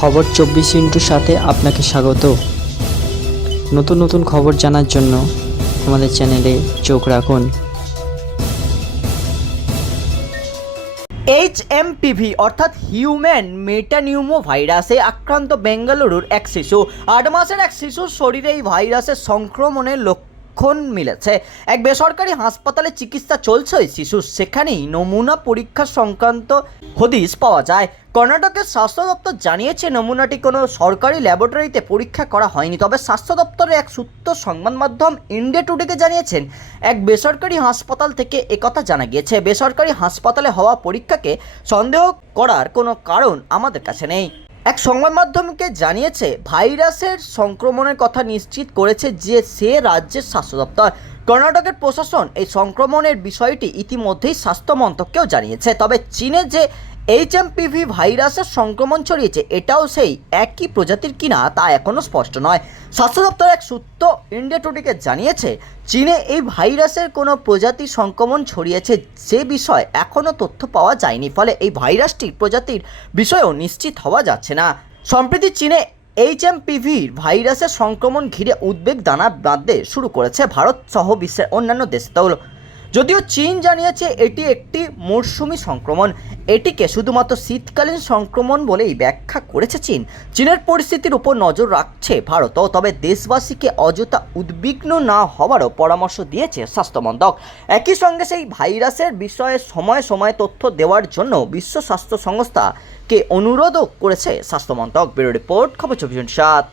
খবর চব্বিশ ইন্টুর সাথে আপনাকে স্বাগত। নতুন নতুন খবর জানার জন্য আমাদের চ্যানেলে চোখ রাখুন। এইচ এম পিভি অর্থাৎ হিউম্যান মেটানিউমো ভাইরাসে আক্রান্ত বেঙ্গালুরুর এক শিশু। আট মাসের এক শিশুর শরীরে এই ভাইরাসের সংক্রমণের লক্ষণ মিলেছে। এক বেসরকারি হাসপাতালে চিকিৎসা চলছে, শিশুর সেখানেই নমুনা পরীক্ষা সংক্রান্ত হদিস পাওয়া যায়। কর্ণাটকের স্বাস্থ্য দপ্তর জানিয়েছে, নমুনাটি কোনো সরকারি ল্যাবরেটরিতে পরীক্ষা করা হয়নি। তবে স্বাস্থ্য দপ্তরের এক সূত্র সংবাদ মাধ্যম ইন্ডিয়া টুডেকে জানিয়েছেন, এক বেসরকারি হাসপাতাল থেকে একথা জানা গিয়েছে, বেসরকারি হাসপাতালে হওয়া পরীক্ষাকে সন্দেহ করার কোনো কারণ আমাদের কাছে নেই। এক সংবাদ মাধ্যমকে জানিয়েছে, ভাইরাসের সংক্রমণের কথা নিশ্চিত করেছে যে সে রাজ্যের স্বাস্থ্য দপ্তর। কর্ণাটকের প্রশাসন এই সংক্রমণের বিষয়টি ইতিমধ্যেই স্বাস্থ্য মন্ত্রককেও জানিয়েছে। তবে চীনে যে এইচএমপিভি ভাইরাসের সংক্রমণ ছড়িয়েছে, এটাও সেই একই প্রজাতির কিনা তা এখনও স্পষ্ট নয়। স্বাস্থ্য দপ্তর এক সূত্র ইন্ডিয়া টুডেকে জানিয়েছে, চীনে এই ভাইরাসের কোনো প্রজাতির সংক্রমণ ছড়িয়েছে সে বিষয়ে এখনও তথ্য পাওয়া যায়নি, ফলে এই ভাইরাসটির প্রজাতির বিষয়েও নিশ্চিত হওয়া যাচ্ছে না। সম্প্রতি চীনে এইচএমপিভি ভাইরাসের সংক্রমণ ঘিরে উদ্বেগ দানা বাঁধতে শুরু করেছে ভারত সহ বিশ্বের অন্যান্য দেশগুলো যদিও চীন জানিয়েছে এটি একটি মরশুমি সংক্রমণ, এটিকে শুধুমাত্র শীতকালীন সংক্রমণ বলেই ব্যাখ্যা করেছে চীন। চীনের পরিস্থিতির উপর নজর রাখছে ভারতও, তবে দেশবাসীকে অযথা উদ্বিগ্ন না হওয়ারও পরামর্শ দিয়েছে স্বাস্থ্যমন্ত্রক। একই সঙ্গে সেই ভাইরাসের বিষয়ে সময়ে সময়ে তথ্য দেওয়ার জন্য বিশ্ব স্বাস্থ্য সংস্থাকে অনুরোধও করেছে স্বাস্থ্যমন্ত্রক। ব্যুরো রিপোর্ট, খবর চব্বিশ সাত।